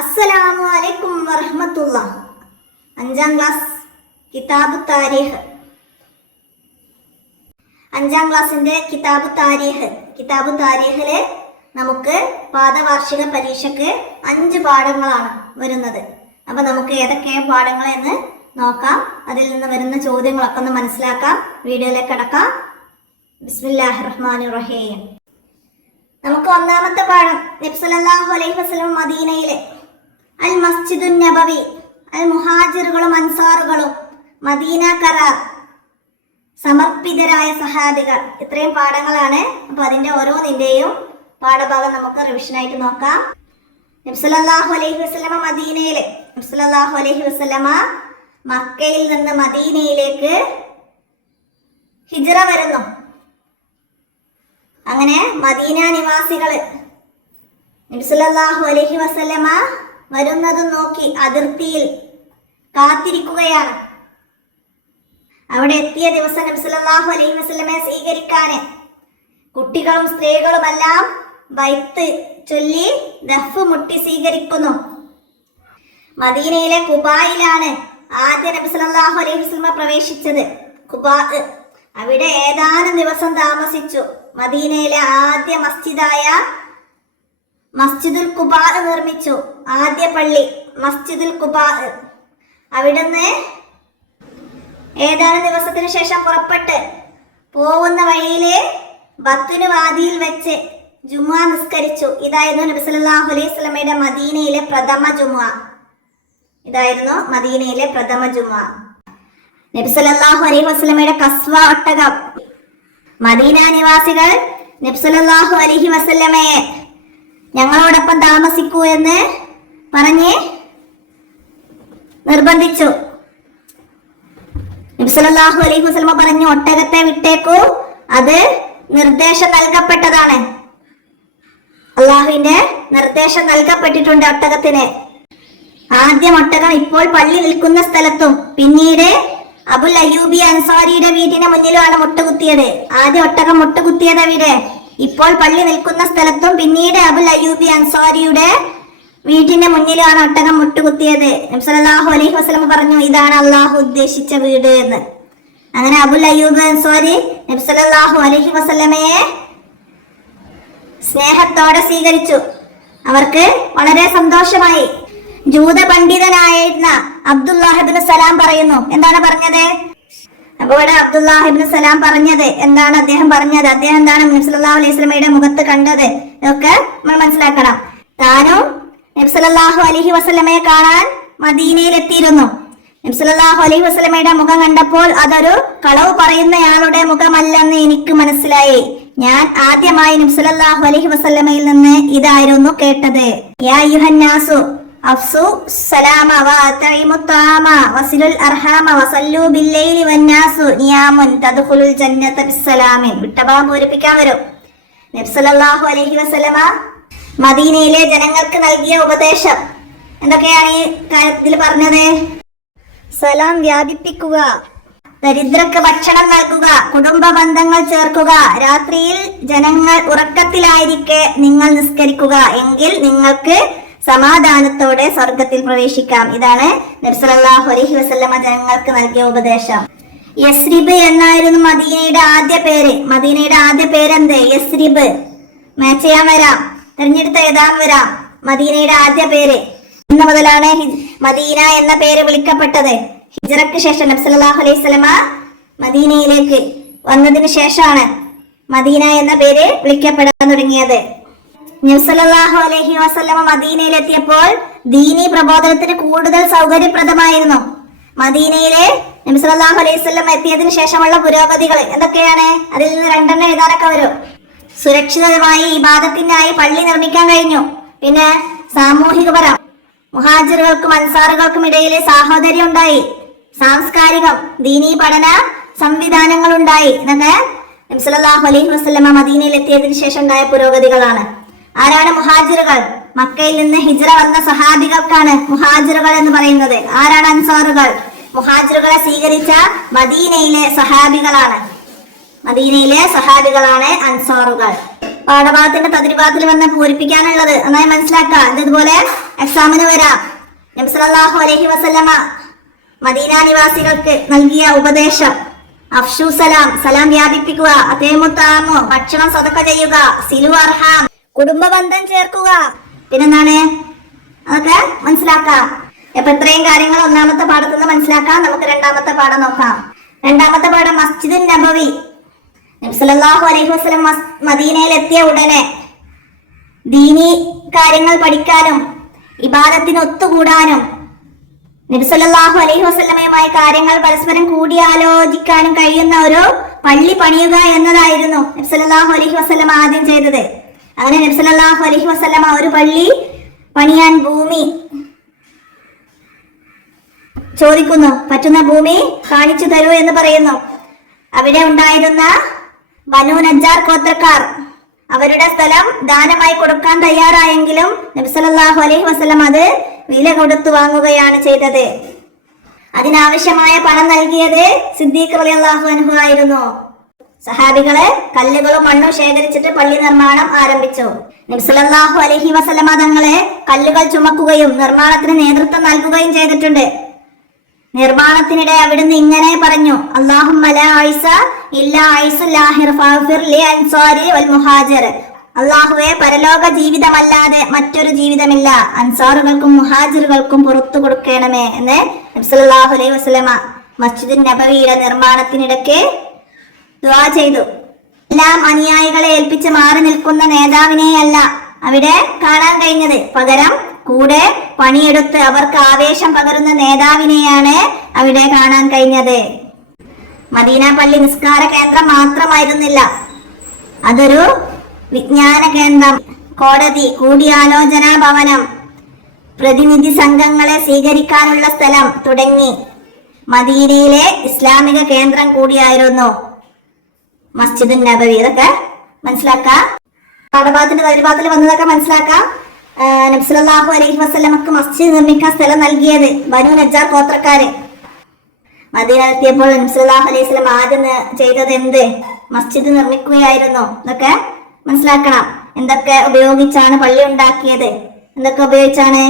അസ്സലാമു അലൈക്കും വറഹ്മത്തുള്ളാഹ്. 5ാം ക്ലാസ് കിതാബ് താരീഖ്. 5ാം ക്ലാസ്സിന്റെ കിതാബ് താരീഖില് നമുക്ക് പാദവാർഷിക പരീക്ഷയ്ക്ക് 5 പാഠങ്ങളാണ് വരുന്നത്. അപ്പൊ നമുക്ക് ഏതൊക്കെ പാഠങ്ങൾ എന്ന് നോക്കാം. അതിൽ നിന്ന് വരുന്ന ചോദ്യങ്ങളൊക്കെ ഒന്ന് മനസ്സിലാക്കാം. വീഡിയോയിലേക്ക് കടക്കാം. ബിസ്മില്ലാഹിർ റഹ്മാനിർ റഹീം. നമുക്ക് ഒന്നാമത്തെ പാഠം, നബി സല്ലല്ലാഹു അലൈഹി വസല്ലം മദീനയിലെ അൽ മസ്ജിദുൻ നബവി, അൽ മുഹാജിറുകളും അൻസാറുകളും, മദീന കരാർ, സമർപ്പിതരായ സഹാബികൾ. ഇത്രയും പാഠങ്ങളാണ്. അപ്പൊ അതിന്റെ ഓരോന്നിന്റെയും പാഠഭാഗം നമുക്ക് റിവിഷനായിട്ട് നോക്കാം. നബി സല്ലല്ലാഹു അലൈഹി വസല്ലമ മദീനയിലെ, നബി സല്ലല്ലാഹു അലൈഹി വസല്ലമ മക്കയിൽ നിന്ന് മദീനയിലേക്ക് ഹിജ്റ വരുന്നു. അങ്ങനെ മദീന നിവാസികള് നബി സല്ലല്ലാഹു അലൈഹി വസല്ലമ വരുന്നതും നോക്കി അതിർത്തിയിൽ കാത്തിരിക്കുകയാണ്. അവിടെ എത്തിയ ദിവസം നബി സല്ലല്ലാഹു അലൈഹി വസല്ലമയെ സ്വീകരിക്കാന് കുട്ടികളും സ്ത്രീകളുമെല്ലാം ബൈത്ത് ചൊല്ലി ദഫ് മുട്ടി സ്വീകരിക്കുന്നു. മദീനയിലെ ഖുബായിലാണ് ആദ്യ നബി സല്ലല്ലാഹു അലൈഹി വസല്ലമ പ്രവേശിച്ചത്. ഖുബാ, അവിടെ ഏതാനും ദിവസം താമസിച്ചു. മദീനയിലെ ആദ്യ മസ്ജിദായ മസ്ജിദുൽ ഖുബാ നിർമ്മിച്ചു. ആദ്യ പള്ളി മസ്ജിദുൽ ഖുബാ. അവിടുന്ന് ഏതാനും ദിവസത്തിന് ശേഷം പുറപ്പെട്ട് പോകുന്ന വഴിയില് ബത്തുന് വാദിയിൽ വെച്ച് ജുമുഅ നിസ്കരിച്ചു. ഇതായിരുന്നു നബി സല്ലല്ലാഹു അലൈഹി വസല്ലമയുടെ മദീനയിലെ പ്രഥമ ജുമുഅ. നബി സല്ലല്ലാഹു അലൈഹി വസല്ലമയുടെ കസ്വ ഒട്ടകം. മദീന നിവാസികൾ നബി സല്ലല്ലാഹു അലൈഹി വസല്ലമയെ ഞങ്ങളോടൊപ്പം താമസിക്കൂ എന്ന് പറഞ്ഞ് നിർബന്ധിച്ചു. നബി സല്ലല്ലാഹു അലൈഹി വസല്ലമ പറഞ്ഞു, ഒട്ടകത്തെ വിട്ടേക്കൂ, അത് നിർദ്ദേശം നൽകപ്പെട്ടതാണ്. അള്ളാഹുവിന്റെ നിർദ്ദേശം നൽകപ്പെട്ടിട്ടുണ്ട് ഒട്ടകത്തിന്. ആദ്യം ഒട്ടകം ഇപ്പോൾ പള്ളി നിൽക്കുന്ന സ്ഥലത്തും പിന്നീട് അബുൽ അയ്യൂബി അൻസാരിയുടെ വീടിന് മുന്നിലുമാണ് മുട്ടുകുത്തിയത്. ആദ്യം ഒട്ടകം മുട്ടുകുത്തിയത് അവിടെ, ഇപ്പോൾ പള്ളി നിൽക്കുന്ന സ്ഥലത്തും പിന്നീട് അബുൽ അയ്യൂബി അൻസാരിയുടെ വീടിന്റെ മുന്നിലാണ് ഒട്ടകം മുട്ടുകുത്തിയത്. നബി സല്ലല്ലാഹു അലൈഹി വസല്ലം പറഞ്ഞു, ഇതാണ് അള്ളാഹു ഉദ്ദേശിച്ച വീട് എന്ന്. അങ്ങനെ അബുൽ അയ്യൂബ് അൻസാരി നബി സല്ലല്ലാഹു അലൈഹി വസല്ലമയെ സ്നേഹത്തോടെ സ്വീകരിച്ചു. അവർക്ക് വളരെ സന്തോഷമായി. ജൂത പണ്ഡിതനായിരുന്ന അബ്ദുല്ലാഹിബ്നു സലാം പറയുന്നു. എന്താണ് പറഞ്ഞത്? അപ്പൊ ഇവിടെ അബ്ദുല്ലാഹിബ്നു സലാം പറഞ്ഞത് എന്താണ്? അദ്ദേഹം എന്താണ് നബി സല്ലല്ലാഹു അലൈഹി വസല്ലമയുടെ മുഖത്ത് കണ്ടത് ഇതൊക്കെ നമ്മൾ മനസ്സിലാക്കണം. താനും നബി സല്ലല്ലാഹു അലൈഹി വസല്ലമയെ കാണാൻ മദീനയിൽ എത്തിയിരുന്നു. നബി സല്ലല്ലാഹു അലൈഹി വസല്ലമയുടെ മുഖം കണ്ടപ്പോൾ അതൊരു കളവ് പറയുന്നയാളുടെ മുഖമല്ലെന്ന് എനിക്ക് മനസ്സിലായി. ഞാൻ ആദ്യമായി നബി സല്ലല്ലാഹു അലൈഹി വസല്ലമയിൽ നിന്ന് ഇതായിരുന്നു കേട്ടത്. യാ അയ്യുഹന്നാസു അഫ്സു സലാമ വഅതഇമു ത്വാമ വസിലുൽ അർഹാമ വസല്ലു ബില്ലൈലി വന്നാസു നിയാമുൻ തദ്ഖുലുൽ ജന്നത ബിസ്സലാമിൻ. വിട്ടഭാഗം പൂരിപ്പിക്കാൻ വരും. നബി സല്ലല്ലാഹു അലൈഹി വസല്ലമ മദീനയിലെ ജനങ്ങൾക്ക് നൽകിയ ഉപദേശം എന്തൊക്കെയാണ് ഈ കാര്യത്തിൽ പറഞ്ഞത്? സലാം വ്യാപിപ്പിക്കുക, ദരിദ്രർക്ക് ഭക്ഷണം നൽകുക, കുടുംബ ബന്ധങ്ങൾ ചേർക്കുക, രാത്രിയിൽ ജനങ്ങൾ ഉറക്കത്തിലായിരിക്കെ നിങ്ങൾ നിസ്കരിക്കുക, എങ്കിൽ നിങ്ങൾക്ക് സമാധാനത്തോടെ സ്വർഗത്തിൽ പ്രവേശിക്കാം. ഇതാണ് നബി സല്ലല്ലാഹു അലൈഹി വസല്ലമ ജനങ്ങൾക്ക് നൽകിയ ഉപദേശം. യസ്രിബ് എന്നായിരുന്നു മദീനയുടെ ആദ്യ പേര്. മദീനയുടെ ആദ്യ പേരെന്ത്? യസ്രിബ്. മാച്ച് ചെയ്യാൻ വരാം, തെരഞ്ഞെടുത്ത എഴുതാൻ വരാം. മദീനയുടെ ആദ്യ പേര് ഇന്ന് മുതലാണ് മദീന എന്ന പേര് വിളിക്കപ്പെട്ടത്. ഹിജ്റയ്ക്ക് ശേഷം നബി സല്ലല്ലാഹു അലൈഹി വസല്ലമ മദീനയിലേക്ക് വന്നതിന് ശേഷമാണ് മദീന എന്ന പേര് വിളിക്കപ്പെടാൻ തുടങ്ങിയത്. നബി സല്ലല്ലാഹു അലൈഹി വസല്ലമ മദീനയിലെത്തിയപ്പോൾ ദീനി പ്രബോധനത്തിന് കൂടുതൽ സൗകര്യപ്രദമായിരുന്നു. മദീനയിലെ നബി സല്ലല്ലാഹു അലൈഹി വസല്ലമ എത്തിയതിനു ശേഷമുള്ള പുരോഗതികൾ എന്തൊക്കെയാണ്? അതിൽ നിന്ന് 2 എഴുതാനൊക്കെ വരും. സുരക്ഷിതമായി ഇബാദത്തിനായി പള്ളി നിർമ്മിക്കാൻ കഴിഞ്ഞു. പിന്നെ സാമൂഹികപരം, മുഹാജിറുകൾക്കും അൻസാറുകൾക്കും ഇടയിലെ സാഹോദര്യം ഉണ്ടായി. സാംസ്കാരികം, ദീനീ പഠന സംവിധാനങ്ങൾ ഉണ്ടായി. ഇതൊക്കെ നബി സല്ലല്ലാഹു അലൈഹി വസല്ലമ മദീനയിൽ എത്തിയതിനു ശേഷം ഉണ്ടായ പുരോഗതികളാണ്. ആരാണ് മുഹാജിറുകൾ? മക്കയിൽ നിന്ന് ഹിജ്റ വന്ന സഹാബികൾക്കാണ് മുഹാജിറുകൾ എന്ന് പറയുന്നത്. ആരാണ് അൻസാറുകൾ? മുഹാജിറുകളെ സ്വീകരിച്ച മദീനയിലെ സഹാബികളാണ് അൻസാറുകൾ. പാഠഭാഗത്തിന്റെ തദ്രിഭാഗത്തിൽ വന്ന് പൂരിപ്പിക്കാനുള്ളത് നന്നായി മനസ്സിലാക്കുക. ഇതുപോലെ എക്സാം എക്സാമിന് വരാം. നബി സല്ലല്ലാഹു അലൈഹി വസല്ലമ മദീന നിവാസികൾക്ക് നൽകിയ ഉപദേശം അഫ്ഷു സലാം, സലാം വ്യാപിപ്പിക്കുക, അതേമുത്താമു, ഭക്ഷണം സദഖ ചെയ്യുക, സിലു അർഹാം, കുടുംബ ബന്ധം ചേർക്കുക, പിന്നെന്താണ് അതൊക്കെ മനസ്സിലാക്കാം. അപ്പൊ ഇത്രയും കാര്യങ്ങൾ ഒന്നാമത്തെ പാഠത്തിൽ നിന്ന് മനസ്സിലാക്കാം. നമുക്ക് രണ്ടാമത്തെ പാഠം നോക്കാം. രണ്ടാമത്തെ പാഠം മസ്ജിദുൻ നബവി. നബി സല്ലല്ലാഹു അലൈഹി വസല്ലം മദീനയിൽ എത്തിയ ഉടനെ ദീനി കാര്യങ്ങൾ പഠിക്കാനും ഇബാദത്തിന് ഒത്തുകൂടാനും നബി സല്ലല്ലാഹു അലൈഹി വസല്ലമയുമായി കാര്യങ്ങൾ പരസ്പരം കൂടിയാലോചിക്കാനും കഴിയുന്ന ഒരു പള്ളി പണിയുക എന്നതായിരുന്നു നബി സല്ലല്ലാഹു അലൈഹി വസല്ലമ ആദ്യം ചെയ്തത്. അങ്ങനെ നബി സല്ലല്ലാഹു അലൈഹി വസല്ലമ ഒരു പള്ളി പണിയാൻ ഭൂമി ചോദിക്കുന്നു. പറ്റുന്ന ഭൂമി കാണിച്ചു തരൂ എന്ന് പറയുന്നു. അവിടെ ഉണ്ടായിരുന്ന ബനൂ നജ്ജാർ ഗോത്രക്കാർ അവരുടെ സ്ഥലം ദാനമായി കൊടുക്കാൻ തയ്യാറായെങ്കിലും നബി സല്ലല്ലാഹു അലൈഹി വസല്ലം അത് വില കൊടുത്തു വാങ്ങുകയാണ് ചെയ്തത്. അതിനാവശ്യമായ പണം നൽകിയത് സിദ്ദീഖ് റളിയല്ലാഹു അൻഹു ആയിരുന്നു. സഹാബികള് കല്ലുകളും മണ്ണും ശേഖരിച്ചിട്ട് പള്ളി നിർമ്മാണം ആരംഭിച്ചു. നബി സല്ലല്ലാഹു അലൈഹി വസല്ലം തങ്ങളെ കല്ലുകൾ ചുമക്കുകയും നിർമ്മാണത്തിന് നേതൃത്വം നൽകുകയും ചെയ്തിട്ടുണ്ട്. നിർമ്മാണത്തിനിടെ അവിടുന്ന് ഇങ്ങനെ പറഞ്ഞു: അല്ലാഹുമ്മ ലാ ഐസ ഇല്ലാ ഐസുൽ ലാഹിർ ഫഗ്ഫിർ ലി അൻസാരി വൽ മുഹാജിർ. അല്ലാഹുവേ, പരലോക ജീവിതമല്ലാതെ മറ്റൊരു ജീവിതമില്ല, അൻസാറുകൾക്കും മുഹാജിറുകൾക്കും പുറത്തു കൊടുക്കണമേ എന്ന് നബി സല്ലല്ലാഹു അലൈഹി വസല്ലമ മസ്ജിദുൻ നബവിയുടെ നിർമ്മാണത്തിനിടയ്ക്ക് ദുആ ചെയ്തു. എല്ലാം അനുയായികളെ ഏൽപ്പിച്ച് മാറി നിൽക്കുന്ന നേതാവിനെയല്ല അവിടെ കാണാൻ കഴിഞ്ഞത്, പകരം കൂടെ പണിയെടുത്ത് അവർക്ക് ആവേശം പകരുന്ന നേതാവിനെയാണ് അവിടെ കാണാൻ കഴിഞ്ഞത്. മദീന പള്ളി നിസ്കാര കേന്ദ്രം മാത്രമായിരുന്നില്ല, അതൊരു വിജ്ഞാന കേന്ദ്രം, കോടതി, കൂടിയാലോചനാ ഭവനം, പ്രതിനിധി സംഘങ്ങളെ സ്വീകരിക്കാനുള്ള സ്ഥലം തുടങ്ങി മദീനയിലെ ഇസ്ലാമിക കേന്ദ്രം കൂടിയായിരുന്നു മസ്ജിദുൻ നബവി. ഇതൊക്കെ മനസ്സിലാക്കാം. പാഠഭാഗത്തിന്റെ തരിഭാഗത്തിൽ വന്നതൊക്കെ മനസ്സിലാക്കാം. നബി സല്ലല്ലാഹു അലൈഹി വസല്ലമക്ക് മസ്ജിദ് നിർമ്മിക്കാൻ സ്ഥലം നൽകിയത് ബനൂ നജ്ജാർ ഗോത്രക്കാര്. മദീന എത്തിയപ്പോൾ നബി സല്ലല്ലാഹു അലൈഹി വസല്ലം ആദ്യം ചെയ്തത് എന്ത്? മസ്ജിദ് നിർമ്മിക്കുകയായിരുന്നു. ഇതൊക്കെ മനസ്സിലാക്കണം. എന്തൊക്കെ ഉപയോഗിച്ചാണ് പള്ളി ഉണ്ടാക്കിയത്? എന്തൊക്കെ ഉപയോഗിച്ചാണ്?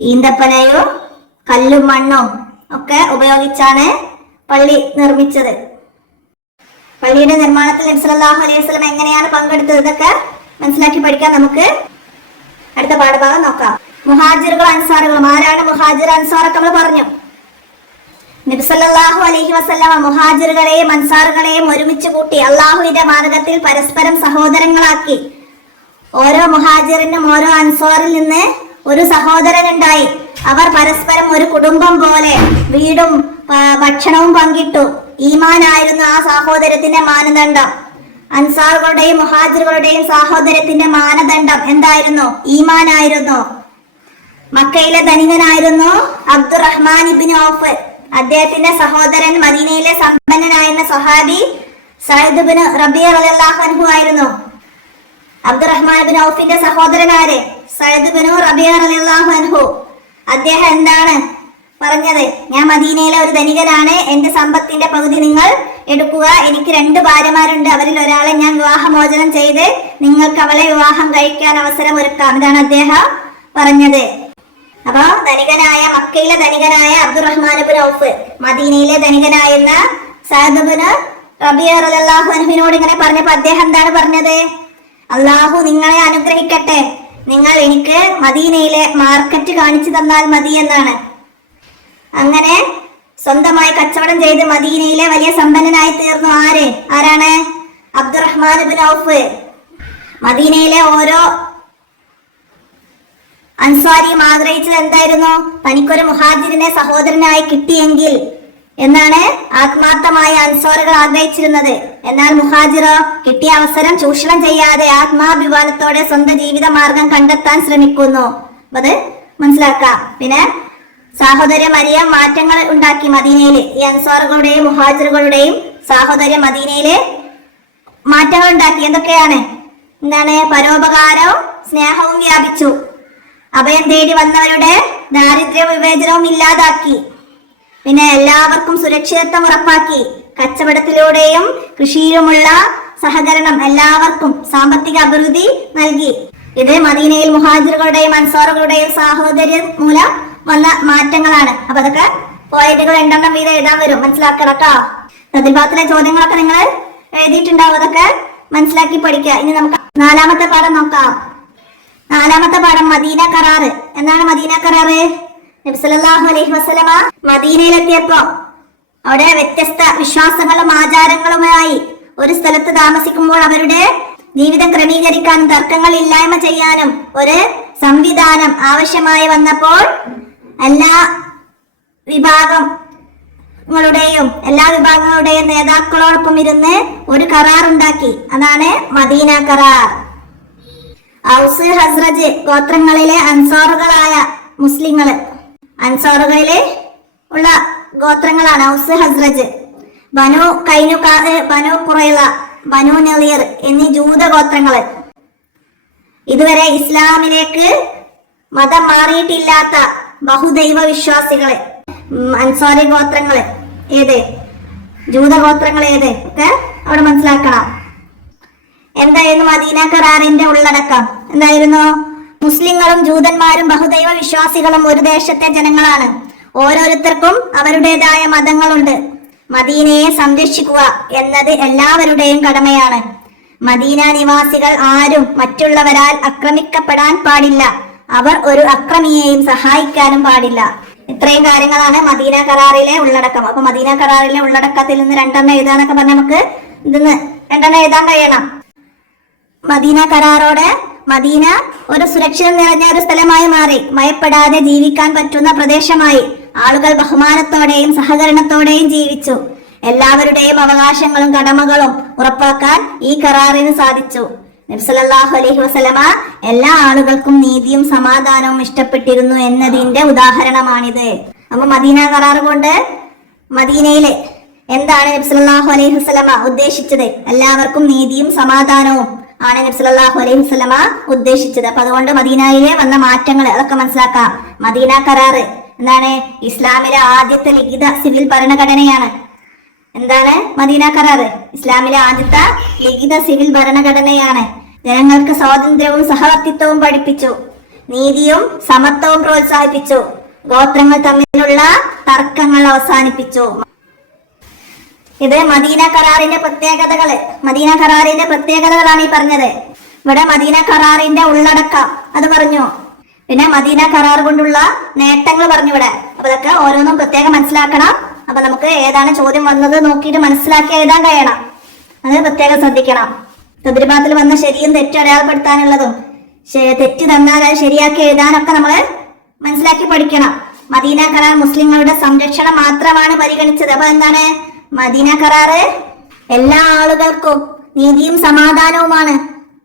ഈന്തപ്പനയും കല്ലും മണ്ണും ഒക്കെ ഉപയോഗിച്ചാണ് പള്ളി നിർമ്മിച്ചത്. പള്ളിയുടെ നിർമ്മാണത്തിൽ നബി സല്ലല്ലാഹു അലൈഹി വസല്ലം എങ്ങനെയാണ് പങ്കെടുത്തത്? ഇതൊക്കെ മനസ്സിലാക്കി പഠിക്കാൻ നമുക്ക് അടുത്ത പാഠഭാഗം നോക്കാം. മുഹാജിറുകൾ അൻസാറുകളും. ആരാണ് മുഹാജിർ അൻസാറൊക്കെ നമ്മൾ പറഞ്ഞു. നബി സല്ലല്ലാഹു അലൈഹി വസല്ലമ മുഹാജിറുകളെയും അൻസാറുകളെയും ഒരുമിച്ച് കൂട്ടി അള്ളാഹുവിന്റെ മാർഗത്തിൽ പരസ്പരം സഹോദരങ്ങളാക്കി. ഓരോ മുഹാജിറിനും ഓരോ അൻസാറിൽ നിന്ന് ഒരു സഹോദരൻ ഉണ്ടായി. അവർ പരസ്പരം ഒരു കുടുംബം പോലെ വീടും ഭക്ഷണവും പങ്കിട്ടു. ഈമാനായിരുന്നു ആ സഹോദരത്തിന്റെ മാനദണ്ഡം. അൻസാറുകളുടെയും മുഹാജിറുകളുടെയും സഹോദരത്തിന്റെ മാനദണ്ഡം എന്തായിരുന്നു? ഈമാനായിരുന്നു. മക്കയിലെ ധനികനായിരുന്നു അബ്ദുറഹ്മാൻ ഇബ്നു ഔഫ്. അദ്ദേഹത്തിന്റെ സഹോദരൻ മദീനയിലെ സമ്പന്നനായിരുന്ന സഹാബി സഅദ് ഇബ്നു റബീഅ റളിയല്ലാഹു അൻഹു ആയിരുന്നു. അബ്ദുറഹ്മാൻ ഇബ്നു ഔഫിന്റെ സഹോദരനാര്? സഅദ് ഇബ്നു റബീഅ റളിയല്ലാഹു അൻഹു. അദ്ദേഹം എന്താണ് പറഞ്ഞത്? ഞാൻ മദീനയിലെ ഒരു ധനികനാണ്, എന്റെ സമ്പത്തിന്റെ പകുതി നിങ്ങൾ എടുക്കുക. എനിക്ക് 2 ഭാര്യമാരുണ്ട്, അവരിൽ ഒരാളെ ഞാൻ വിവാഹമോചനം ചെയ്ത് നിങ്ങൾക്ക് അവളെ വിവാഹം കഴിക്കാൻ അവസരം ഒരുക്കാം. ഇതാണ് അദ്ദേഹം പറഞ്ഞത്. അപ്പൊ മക്കയിലെ ധനികനായ അബ്ദുറഹ്മാൻ ഇബ്നു ഔഫ് മദീനയിലെ ധനികനായിരുന്ന സഅദ് ഇബ്നു റബീഅ റളിയല്ലാഹു അൻഹുവിനോട് ഇങ്ങനെ പറഞ്ഞപ്പോ അദ്ദേഹം എന്താണ് പറഞ്ഞത്? അള്ളാഹു നിങ്ങളെ അനുഗ്രഹിക്കട്ടെ, നിങ്ങൾ എനിക്ക് മദീനയിലെ മാർക്കറ്റ് കാണിച്ചു തന്നാൽ മതി എന്നാണ്. അങ്ങനെ സ്വന്തമായി കച്ചവടം ചെയ്ത് മദീനയിലെ വലിയ സമ്പന്നനായി തീർന്നു. ആരാണ്? അബ്ദുറഹ്മാൻ ഇബ്നു ഔഫ്. മദീനയിലെ ഓരോ അൻസാരിയും ആഗ്രഹിച്ചത് എന്തായിരുന്നു? തനിക്കൊരു മുഹാജിറിനെ സഹോദരനായി കിട്ടിയെങ്കിൽ എന്നാണ് ആത്മാർത്ഥമായ അൻസാറുകൾ ആഗ്രഹിച്ചിരുന്നത്. എന്നാൽ മുഹാജിറോ കിട്ടിയ അവസരം ചൂഷണം ചെയ്യാതെ ആത്മാഭിമാനത്തോടെ സ്വന്തം ജീവിത മാർഗം കണ്ടെത്താൻ ശ്രമിക്കുന്നു. അത് മനസ്സിലാക്കാം. പിന്നെ സാഹോദര്യം വലിയ മാറ്റങ്ങൾ ഉണ്ടാക്കി മദീനയില്. ഈ അൻസാറുകളുടെയും മുഹാജിറുകളുടെയും സാഹോദര്യം മദീനയില് മാറ്റങ്ങൾ ഉണ്ടാക്കി. എന്തൊക്കെയാണ്? എന്താണ്? പരോപകാരവും സ്നേഹവും വ്യാപിച്ചു. അഭയം തേടി വന്നവരുടെ ദാരിദ്ര്യ വിവേചനവും ഇല്ലാതാക്കി. പിന്നെ എല്ലാവർക്കും സുരക്ഷിതത്വം ഉറപ്പാക്കി. കച്ചവടത്തിലൂടെയും കൃഷിയിലുമുള്ള സഹകരണം എല്ലാവർക്കും സാമ്പത്തിക അഭിവൃദ്ധി നൽകി. ഇത് മദീനയിൽ മുഹാജിറുകളുടെയും അൻസാറുകളുടെയും സാഹോദര്യം മൂലം വന്ന മാറ്റങ്ങളാണ്. അപ്പൊ അതൊക്കെ പോയിന്റുകൾ 2 വീതം എഴുതാൻ വരും, മനസ്സിലാക്കണം കേട്ടോ. തദ്ബാത്തിലെ ചോദ്യങ്ങളൊക്കെ നിങ്ങൾ എഴുതിയിട്ടുണ്ടാവും, അതൊക്കെ മനസ്സിലാക്കി പഠിക്കുക. ഇനി നമുക്ക് 4ാമത്തെ പാഠം നോക്കാം. 4ാമത്തെ പാഠം മദീന കരാറ്. എന്താണ് മദീന കരാറ്? നബി സല്ലല്ലാഹു അലൈഹി വസല്ലമ മദീനയിലെത്തിയപ്പോ അവിടെ വ്യത്യസ്ത വിശ്വാസങ്ങളും ആചാരങ്ങളുമായി ഒരു സ്ഥലത്ത് താമസിക്കുമ്പോൾ അവരുടെ ജീവിതം ക്രമീകരിക്കാനും തർക്കങ്ങൾ ഇല്ലായ്മ ചെയ്യാനും ഒരു സംവിധാനം ആവശ്യമായി വന്നപ്പോൾ എല്ലാ വിഭാഗങ്ങളുടെയും നേതാക്കളോടൊപ്പം ഇരുന്ന് ഒരു കരാർ ഉണ്ടാക്കി. അതാണ് മദീന കരാർ. ഔസ് ഹസ്രജ് ഗോത്രങ്ങളിലെ അൻസാറുകളായ മുസ്ലിങ്ങള്, അൻസാറുകളിലെ ഉള്ള ഗോത്രങ്ങളാണ് ഔസ് ഹസ്രജ്. ബനു കൈനുകാ, ബനു ഖുറൈള, ബനു നളീർ എന്നീ ജൂത ഗോത്രങ്ങള്. ഇതുവരെ ഇസ്ലാമിലേക്ക് മതം മാറിയിട്ടില്ലാത്ത ബഹുദൈവ വിശ്വാസികള്, അൻസാരി ഗോത്രങ്ങള് ഏത്, ജൂത ഗോത്രങ്ങൾ ഏത് ഒക്കെ അവിടെ മനസ്സിലാക്കണം. എന്തായിരുന്നു മദീന കരാറിന്റെ ഉള്ളടക്കം? എന്തായിരുന്നു? മുസ്ലിങ്ങളും ജൂതന്മാരും ബഹുദൈവ വിശ്വാസികളും ഒരു ദേശത്തെ ജനങ്ങളാണ്. ഓരോരുത്തർക്കും അവരുടേതായ മതങ്ങളുണ്ട്. മദീനയെ സംരക്ഷിക്കുക എന്നത് എല്ലാവരുടെയും കടമയാണ്. മദീന നിവാസികൾ ആരും മറ്റുള്ളവരാൽ ആക്രമിക്കപ്പെടാൻ പാടില്ല. അവർ ഒരു അക്രമിയെയും സഹായിക്കാനും പാടില്ല. ഇത്രയും കാര്യങ്ങളാണ് മദീന കരാറിലെ ഉള്ളടക്കം. അപ്പൊ മദീന കരാറിലെ ഉള്ളടക്കത്തിൽ നിന്ന് 2 എഴുതാനൊക്കെ പറഞ്ഞാൽ നമുക്ക് ഇതിന്ന് 2 എഴുതാൻ കഴിയണം. മദീന കരാറോടെ മദീന ഒരു സുരക്ഷിതം നിറഞ്ഞ ഒരു സ്ഥലമായി മാറി. ഭയപ്പെടാതെ ജീവിക്കാൻ പറ്റുന്ന പ്രദേശമായി. ആളുകൾ ബഹുമാനത്തോടെയും സഹകരണത്തോടെയും ജീവിച്ചു. എല്ലാവരുടെയും അവകാശങ്ങളും കടമകളും ഉറപ്പാക്കാൻ ഈ കരാറിന് സാധിച്ചു. നബി സല്ലല്ലാഹു അലൈഹി വസല്ലമ എല്ലാ ആളുകൾക്കും നീതിയും സമാധാനവും ഇഷ്ടപ്പെട്ടിരുന്നു എന്നതിന്റെ ഉദാഹരണമാണിത്. അപ്പൊ മദീന കരാർ കൊണ്ട് മദീനയിലെ എന്താണ് നബി സല്ലല്ലാഹു അലൈഹി വസല്ലമ ഉദ്ദേശിച്ചത്? എല്ലാവർക്കും നീതിയും സമാധാനവും ആണ് നബി സല്ലല്ലാഹു അലൈഹി വസല്ലമ ഉദ്ദേശിച്ചത്. അപ്പൊ അതുകൊണ്ട് മദീനയിലെ വന്ന മാറ്റങ്ങൾ അതൊക്കെ മനസ്സിലാക്കാം. മദീന കരാർ എന്താണ്? ഇസ്ലാമിലെ ആദ്യത്തെ ലിഖിത സിവിൽ ഭരണഘടനയാണ്. എന്താണ് മദീന കരാർ? ഇസ്ലാമിലെ ആദ്യത്തെ ലിഖിത സിവിൽ ഭരണഘടനയാണ്. ജനങ്ങൾക്ക് സ്വാതന്ത്ര്യവും സഹവർത്തിത്വവും പഠിപ്പിച്ചു. നീതിയും സമത്വവും പ്രോത്സാഹിപ്പിച്ചു. ഗോത്രങ്ങൾ തമ്മിലുള്ള തർക്കങ്ങൾ അവസാനിപ്പിച്ചു. ഇത് മദീന കരാറിന്റെ പ്രത്യേകതകള്. മദീന കരാറിന്റെ പ്രത്യേകതകളാണ് ഈ പറഞ്ഞത്. ഇവിടെ മദീന കരാറിന്റെ ഉള്ളടക്കം അത് പറഞ്ഞു. പിന്നെ മദീന കരാർ കൊണ്ടുള്ള നേട്ടങ്ങൾ പറഞ്ഞു ഇവിടെ. അപ്പൊ ഇതൊക്കെ ഓരോന്നും പ്രത്യേകം മനസ്സിലാക്കണം. അപ്പൊ നമുക്ക് ഏതാണ് ചോദ്യം വന്നത് നോക്കിയിട്ട് മനസ്സിലാക്കി എഴുതാൻ കഴിയണം. അത് പ്രത്യേകം ശ്രദ്ധിക്കണം. തദ്രിബാത്തിൽ വന്ന ശരിയും തെറ്റും അടയാളപ്പെടുത്താനുള്ളതും തെറ്റ് തന്നാൽ അത് ശരിയാക്കി എഴുതാനൊക്കെ നമ്മള് മനസ്സിലാക്കി പഠിക്കണം. മദീന കരാർ മുസ്ലിങ്ങളുടെ സംരക്ഷണം മാത്രമാണ് പരിഗണിച്ചത്. അപ്പൊ എന്താണ് മദീന കരാറ്? എല്ലാ ആളുകൾക്കും നീതിയും സമാധാനവുമാണ്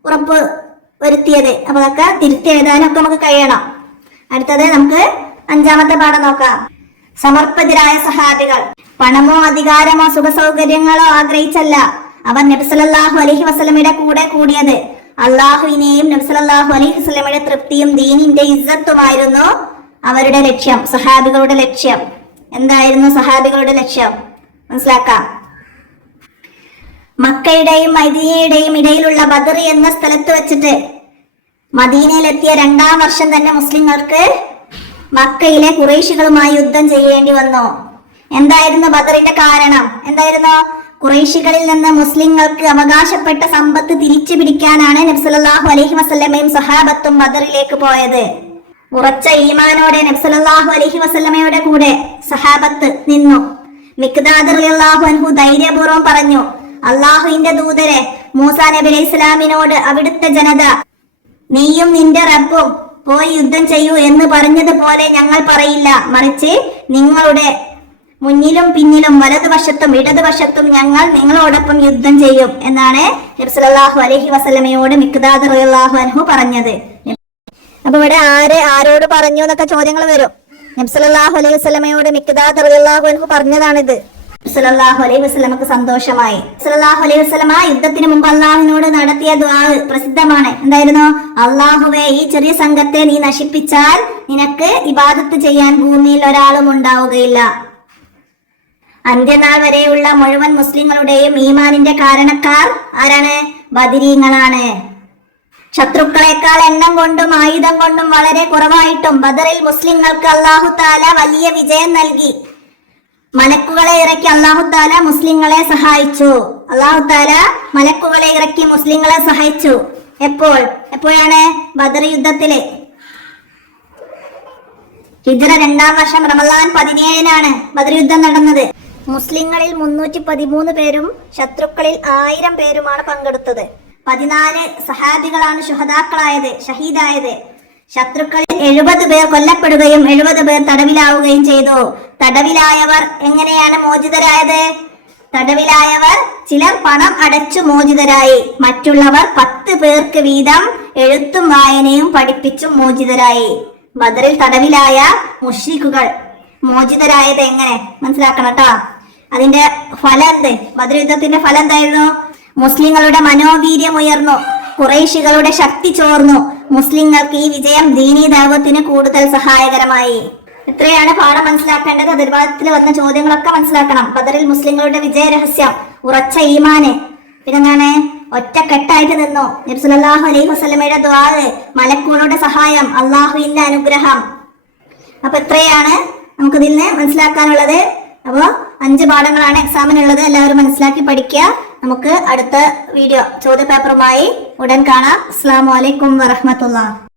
ഉറപ്പ് വരുത്തിയത്. അപ്പൊ അതൊക്കെ തിരുത്തി എഴുതാനൊക്കെ നമുക്ക് കഴിയണം. അടുത്തത് നമുക്ക് 5ാമത്തെ പാഠം നോക്കാം. സമർപ്പിതരായ സഹാബികൾ പണമോ അധികാരമോ സുഖസൗകര്യങ്ങളോ ആഗ്രഹിച്ചല്ല അവർ നബി സല്ലല്ലാഹു അലൈഹി വസല്ലമയുടെ കൂടെ കൂടിയത്. അള്ളാഹുവിനെയും നബി സല്ലല്ലാഹു അലൈഹി വസല്ലമയുടെ തൃപ്തിയും ദീനിന്റെ ഇസ്സത്തുമായിരുന്നു അവരുടെ ലക്ഷ്യം. സഹാബികളുടെ ലക്ഷ്യം എന്തായിരുന്നു? സഹാബികളുടെ ലക്ഷ്യം മനസ്സിലാക്കാം. മക്കയുടെയും മദീനയുടെയും ഇടയിലുള്ള ബദർ എന്ന സ്ഥലത്ത് വെച്ചിട്ട് മദീനയിലെത്തിയ 2ാം വർഷം തന്നെ മുസ്ലിങ്ങൾക്ക് മക്കയിലെ ഖുറൈശികളുമായി യുദ്ധം ചെയ്യേണ്ടി വന്നു. എന്തായിരുന്നു ബദറിന്റെ കാരണം? എന്തായിരുന്നു? ഖുറൈശികളിൽ നിന്ന് മുസ്ലിങ്ങൾക്ക് അവകാശപ്പെട്ട സമ്പത്ത് തിരിച്ചു പിടിക്കാനാണ് നബി സല്ലല്ലാഹു അലൈഹി വസല്ലമയും സഹാബത്തും ബദറിലേക്ക് പോയത്. ഉറച്ച ഈമാനോടെ നബി സല്ലല്ലാഹു അലൈഹി വസല്ലമയുടെ കൂടെ സഹാബത്ത് നിന്നു. മിഖ്ദാദ് റളിയല്ലാഹു അൻഹു ധൈര്യപൂർവ്വം പറഞ്ഞു, അള്ളാഹുവിന്റെ ദൂതരെ, മൂസാ നബി അലൈഹി സ്വലാമിനോട് അവിടുത്തെ ജനത നീയും നിന്റെ റബ്ബും പോയി യുദ്ധം ചെയ്യൂ എന്ന് പറഞ്ഞതുപോലെ ഞങ്ങൾ പറയില്ല. മറിച്ച് നിങ്ങളുടെ മുന്നിലും പിന്നിലും വലതുവശത്തും ഇടതുവശത്തും ഞങ്ങൾ നിങ്ങളോടൊപ്പം യുദ്ധം ചെയ്യും എന്നാണ് നബി സല്ലല്ലാഹു അലൈഹി വസല്ലമയോട് മിഖ്ദാദ് റളിയല്ലാഹു അൻഹു പറഞ്ഞത്. അപ്പൊ ഇവിടെ ആരോട് പറഞ്ഞു എന്നൊക്കെ ചോദ്യങ്ങൾ വരും. നബി സല്ലല്ലാഹു അലൈഹി വസല്ലമയോട് മിഖ്ദാദ് റളിയല്ലാഹു അൻഹു പറഞ്ഞതാണിത്. സല്ലല്ലാഹു അലൈഹി വസല്ലമക്ക് സന്തോഷമായി. സല്ലല്ലാഹു അലൈഹി വസല്ലമ യുദ്ധത്തിന് മുമ്പ് അള്ളാഹുവിനോട് നടത്തിയ ദുആ പ്രസിദ്ധമാണ്. എന്തായിരുന്നു? അള്ളാഹുവേ, ഈ ചെറിയ സംഘത്തെ നീ നശിപ്പിച്ചാൽ നിനക്ക് ഇബാദത്ത് ചെയ്യാൻ ഭൂമിയിൽ ഒരാളും ഉണ്ടാവുകയില്ല. അന്ത്യനാൾ വരെയുള്ള മുഴുവൻ മുസ്ലിങ്ങളുടെയും ഈമാനിന്റെ കാരണക്കാർ ആരാണ്? ബദരീങ്ങളാണ്. ശത്രുക്കളെക്കാൾ എണ്ണം കൊണ്ടും ആയുധം കൊണ്ടും വളരെ കുറവായിട്ടും ബദറിൽ മുസ്ലിങ്ങൾക്ക് അല്ലാഹു തആല വലിയ വിജയം നൽകി. മലക്കുകളെ ഇറക്കി അല്ലാഹു തആല മുസ്ലിങ്ങളെ സഹായിച്ചു. അല്ലാഹു തആല മലക്കുകളെ ഇറക്കി മുസ്ലിങ്ങളെ സഹായിച്ചു. എപ്പോഴാണ്? ബദർ യുദ്ധത്തില്. ഹിജ്റ 2-ാം വർഷം റമളാൻ 17-നാണ് ബദർ യുദ്ധം നടന്നത്. മുസ്ലിങ്ങളിൽ 313 പേരും ശത്രുക്കളിൽ 1000 പേരുമാണ് പങ്കെടുത്തത്. 14 സഹാബികളാണ് ശുഹദാക്കളായത്, ഷഹീദായത്. ശത്രുക്കളിൽ 70 പേർ കൊല്ലപ്പെടുകയും 70 പേർ തടവിലാവുകയും ചെയ്തു. തടവിലായവർ എങ്ങനെയാണ് മോചിതരായത്? തടവിലായവർ ചിലർ പണം അടച്ചു മോചിതരായി, മറ്റുള്ളവർ 10 പേർക്ക് വീതം എഴുത്തും വായനയും പഠിപ്പിച്ചും മോചിതരായി. ബദറിൽ തടവിലായ മുശ്രിക്കുകൾ മോചിതരായത് എങ്ങനെ മനസ്സിലാക്കണം കേട്ടോ. അതിന്റെ ഫലം എന്ത്? ബദർ യുദ്ധത്തിന്റെ ഫലം എന്തായിരുന്നു? മുസ്ലിങ്ങളുടെ മനോവീര്യം ഉയർന്നു, ഖുറൈശികളുടെ ശക്തി ചോർന്നു. മുസ്ലിങ്ങൾക്ക് ഈ വിജയം ദീനീ ദഅവത്തിന് കൂടുതൽ സഹായകരമായി. ഇത്രയാണ് പാഠം മനസ്സിലാക്കേണ്ടത്. അതിർഭാഗത്തിൽ വന്ന ചോദ്യങ്ങളൊക്കെ മനസ്സിലാക്കണം. ബദറിൽ മുസ്ലിങ്ങളുടെ വിജയ രഹസ്യം ഉറച്ച ഈമാന്, പിന്നെന്താണ്? ഒറ്റക്കെട്ടായിട്ട് നിന്നു. നബി സല്ലല്ലാഹു അലൈഹി വസല്ലമയുടെ ദുആ, മലക്കുകളുടെ സഹായം, അള്ളാഹുവിന്റെ അനുഗ്രഹം. അപ്പൊ ഇത്രയാണ് നമുക്ക് ഇതിൽ നിന്ന് മനസ്സിലാക്കാനുള്ളത്. അപ്പൊ 5 പാഠങ്ങളാണ് എക്സാമിനുള്ളത്. എല്ലാവരും മനസ്സിലാക്കി പഠിക്കുക. നമുക്ക് അടുത്ത വീഡിയോ ചോദ്യപേപ്പറുമായി ഉടൻ കാണാം. അസ്സലാമു അലൈക്കും വറഹ്മത്തുള്ളാഹി.